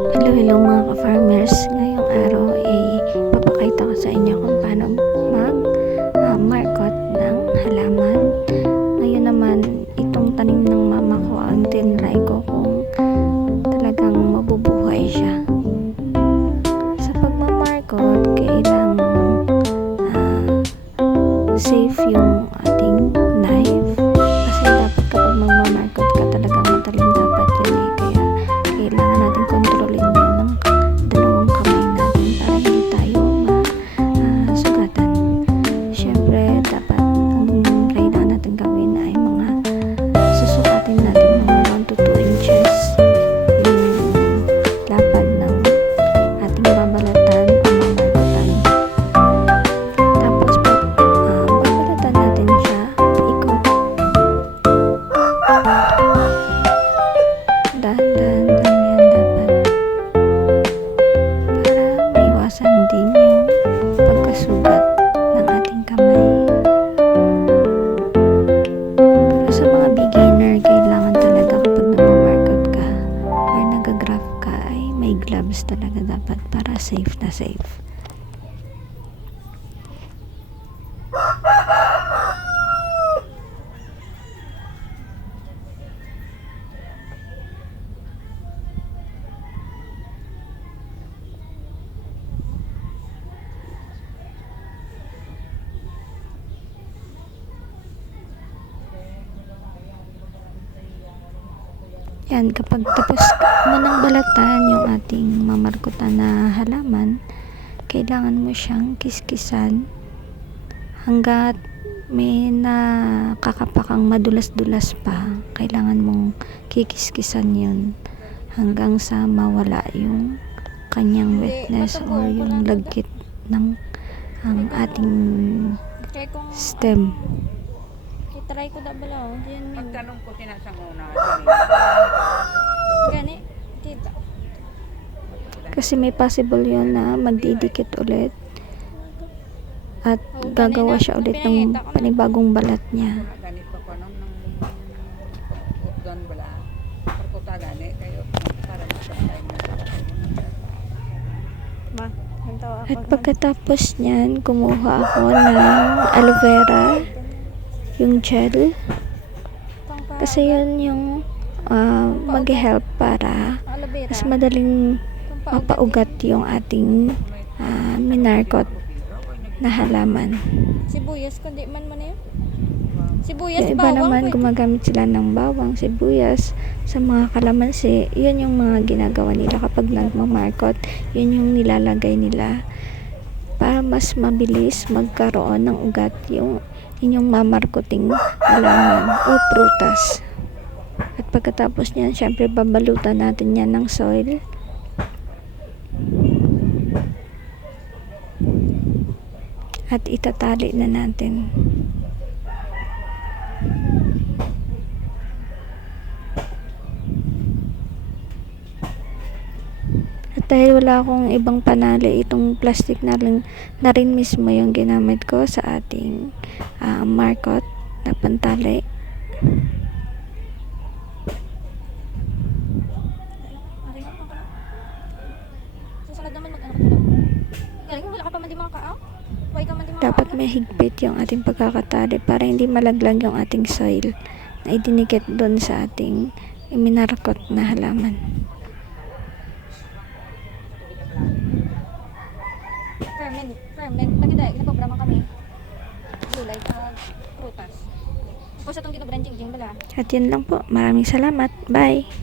Hello, hello mga ka-farmers. Ngayong araw ay papakita ko sa inyo kung paano mag-markot ng halaman. Ngayon naman, itong tanim ng mama ko, ang tinry ko kung talagang mabubuhay siya. Sa pagmamarkot, kailang safe yung ating knife. Kasi dapat kapag magmamarkot ka, talagang matalim dapat yun eh. Kaya kailangan natin kontrolin yun ng dalawang kamay natin para hindi tayo masugatan. Siyempre, dapat ang kailangan natin gawin ay mga susukatin natin mga 1 to 2 inches yung lapad ng ating babalatan o mamarkotan. Tapos, babalatan natin siya ikot. Dahan-dahan lang yan dapat para maiwasan din yung pagkasugat ng ating kamay. Pero sa mga beginner, kailangan talaga kapag nagmamarkot ka or nagagraph ka ay may gloves talaga dapat para safe na safe. Yan, kapag tapos mo nang balatan yung ating mamarkutan na halaman, kailangan mo siyang kiskisan hanggat may nakakapakang madulas-dulas pa. Kailangan mong kikiskisan yun hanggang sa mawala yung kanyang wetness or yung lagkit ng ang ating stem. Try ko da bala, diyan mi. Pagtanong ko sinasang una. Gani, tita. Kasi may possible yun na magdidikit ulit at gagawa siya ulit ng panibagong balat niya. Ganito ko nung utgan bala. Perkuta gani kayo para masabay mo. Ma, hantaw ako. At pagkatapos niyan, kumuha ako ng aloe vera, yung gel. Kasi yun yung mag-help para mas madaling mapaugat yung ating minarkot na halaman. Sibuyas kundi man man yun. Sibuyas Yung iba bawang. naman gumagamit sila ng bawang, sibuyas sa mga kalamansi. Yun yung mga ginagawa nila kapag nagmamarkot. Yun yung nilalagay nila para mas mabilis magkaroon ng ugat yung inyong mamarkoting halaman o prutas. At pagkatapos niyan, syempre babalutan natin yan ng soil. At itatali na natin. At dahil wala akong ibang panali, itong plastic na rin mismo yung ginamit ko sa ating markot na pantali. Susunod naman mag-ano ka lang. Galing wala ka pa man di mga kaaw. Why ka man di mga Dapat may higpit yung ating pagkakatali para hindi malaglag yung ating soil na idinikit doon sa ating iminarkot na halaman. Ferment. Lagi dahil ginaprograman kami. Gulay at prutas. Tapos itong ginobranjing bala. At yun lang po. Maraming salamat. Bye!